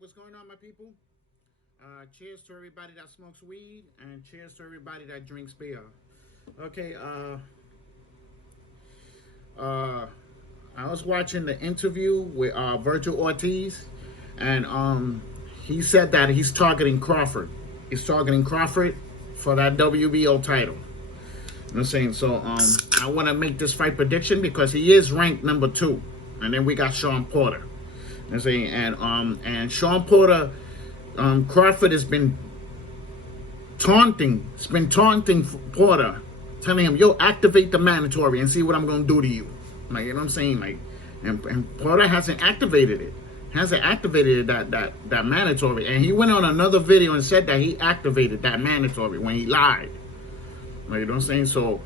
what's going on, my people? Cheers to everybody that smokes weed, and cheers to everybody that drinks beer. Okay, I was watching the interview with Vergil Ortiz, and he said that he's targeting Crawford. He's targeting Crawford for that WBO title. You know what I'm saying? So I want to make this fight prediction because he is ranked number 2, and then we got Sean Porter. You know what I'm saying? And Sean Porter, Crawford has been taunting. It's been taunting Porter, telling him, "Yo, activate the mandatory and see what I'm gonna do to you." Like, you know what I'm saying? Like, and Porter hasn't activated it. Hasn't activated that mandatory. And he went on another video and said that he activated that mandatory when he lied. Like, you know what I'm saying? So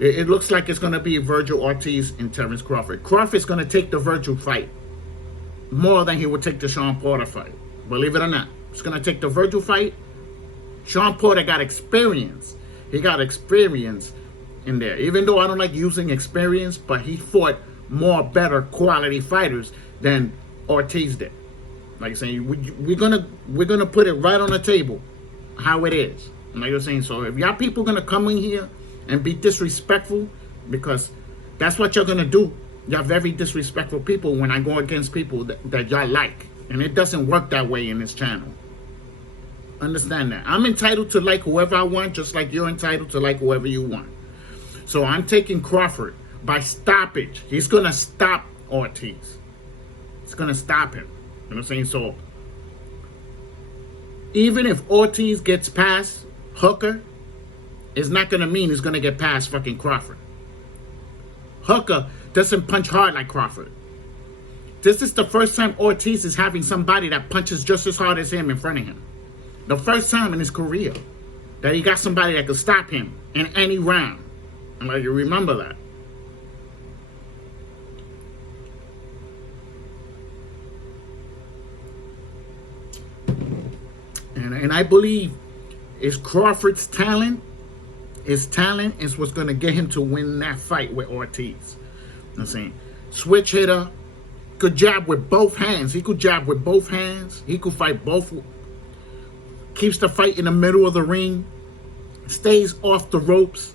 it looks like it's gonna be Vergil Ortiz and Terrence Crawford. Crawford's gonna take the Vergil fight more than he would take the Sean Porter fight. Believe it or not. He's gonna take the Vergil fight. Sean Porter got experience. He got experience in there. Even though I don't like using experience, but he fought more better quality fighters than Ortiz did. Like I'm saying, we're gonna put it right on the table how it is. Like you're saying, so if y'all people gonna come in here and be disrespectful, because that's what you're gonna do. Y'all very disrespectful people when I go against people that y'all like. And it doesn't work that way in this channel. Understand that. I'm entitled to like whoever I want, just like you're entitled to like whoever you want. So I'm taking Crawford by stoppage. He's going to stop Ortiz. He's going to stop him. You know what I'm saying? So even if Ortiz gets past Hooker, it's not going to mean he's going to get past fucking Crawford. Hooker doesn't punch hard like Crawford. This is the first time Ortiz is having somebody that punches just as hard as him in front of him. The first time in his career that he got somebody that could stop him in any round. And like, you remember that. And I believe it's Crawford's talent. His talent is what's going to get him to win that fight with Ortiz. You know what I'm saying? Switch hitter. Could jab with both hands. He could jab with both hands. He could fight both. Keeps the fight in the middle of the ring. Stays off the ropes.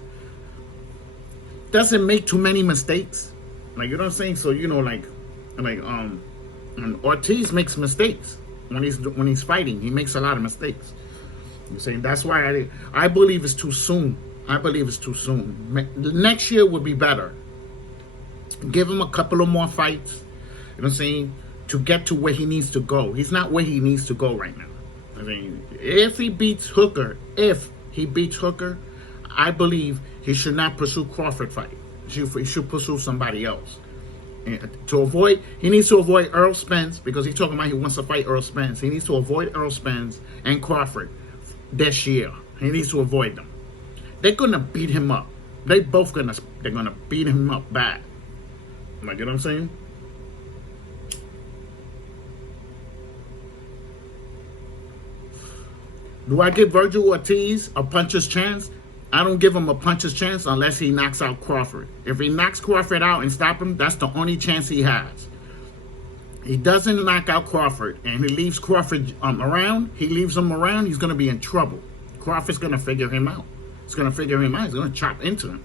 Doesn't make too many mistakes. Like, you know what I'm saying? So, you know, and Ortiz makes mistakes when he's fighting. He makes a lot of mistakes. I'm saying that's why I believe it's too soon. I believe it's too soon. Next year would be better. Give him a couple of more fights. You know what I'm saying? To get to where he needs to go. He's not where he needs to go right now. I mean, if he beats Hooker, I believe he should not pursue Crawford fight. He should pursue somebody else. And he needs to avoid Earl Spence, because he's talking about he wants to fight Earl Spence. He needs to avoid Earl Spence and Crawford this year. He needs to avoid them. They're gonna beat him up. They're gonna beat him up bad. Like, you know what I'm saying? Do I give Vergil Ortiz a puncher's chance? I don't give him a puncher's chance unless he knocks out Crawford. If he knocks Crawford out and stop him, that's the only chance he has. He doesn't knock out Crawford and he leaves Crawford around. He leaves him around, he's going to be in trouble. Crawford's going to figure him out. He's going to figure him out. He's going to chop into him.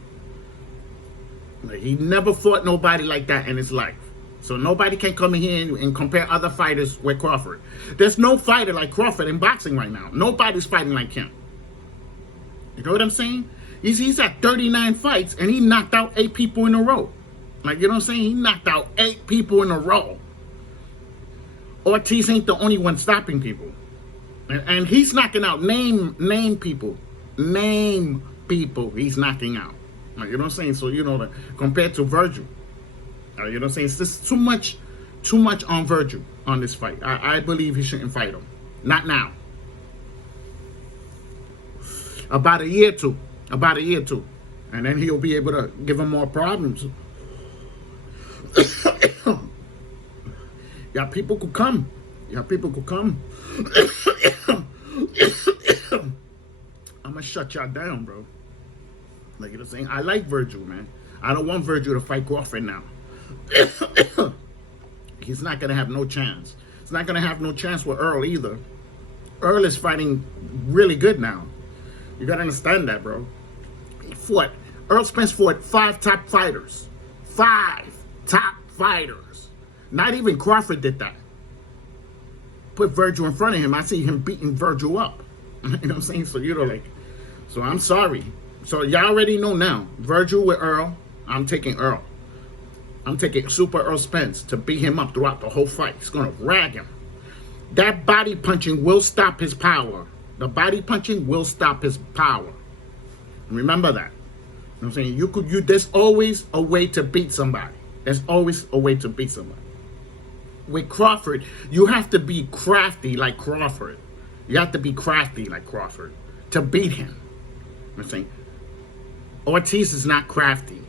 Like, he never fought nobody like that in his life. So nobody can come in here and compare other fighters with Crawford. There's no fighter like Crawford in boxing right now. Nobody's fighting like him. You know what I'm saying? He's at 39 fights and he knocked out 8 people in a row. Like, you know what I'm saying? He knocked out 8 people in a row. Ortiz ain't the only one stopping people. And he's knocking out name people. Name people he's knocking out. Like, you know what I'm saying? So, you know, compared to Vergil. You know what I'm saying? It's just too much on Vergil on this fight. I believe he shouldn't fight him. Not now. About a year or two. And then he'll be able to give him more problems. Yeah, people could come. I'm gonna shut y'all down, bro. Like, you know what I'm saying? I like Vergil, man. I don't want Vergil to fight Crawford now. He's not going to have no chance. He's not going to have no chance with Earl either. Earl is fighting really good now. You got to understand that, bro. Errol Spence fought 5 top fighters. 5 top fighters. Not even Crawford did that. Put Vergil in front of him. I see him beating Vergil up. You know what I'm saying? So, you know, like, so I'm sorry. So y'all already know now. Vergil with Earl. I'm taking Earl. I'm taking Super Errol Spence to beat him up throughout the whole fight. He's going to rag him. That body punching will stop his power. The body punching will stop his power. Remember that. You know what I'm saying? There's always a way to beat somebody. There's always a way to beat somebody. With Crawford, you have to be crafty like Crawford. You have to be crafty like Crawford to beat him. You know what I'm saying? Ortiz is not crafty.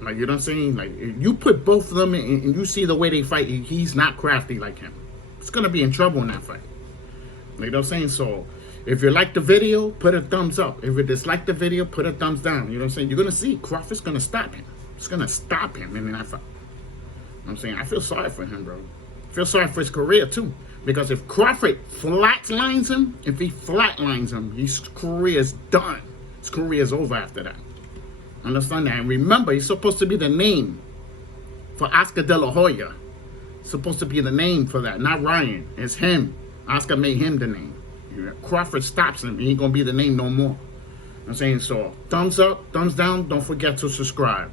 Like, you know what I'm saying? Like, if you put both of them in, and you see the way they fight, he's not crafty like him. It's going to be in trouble in that fight. You know what I'm saying? So, if you like the video, put a thumbs up. If you dislike the video, put a thumbs down. You know what I'm saying? You're going to see Crawford's going to stop him. It's going to stop him in that fight. You know what I'm saying? I feel sorry for him, bro. I feel sorry for his career, too. Because if Crawford flatlines him, his career is done. His career is over after that. Understand that? And remember, he's supposed to be the name for Oscar De La Hoya. It's supposed to be the name for that, not Ryan. It's him. Oscar made him the name. Crawford stops him, he ain't gonna be the name no more. You know what I'm saying? So, thumbs up, thumbs down. Don't forget to subscribe.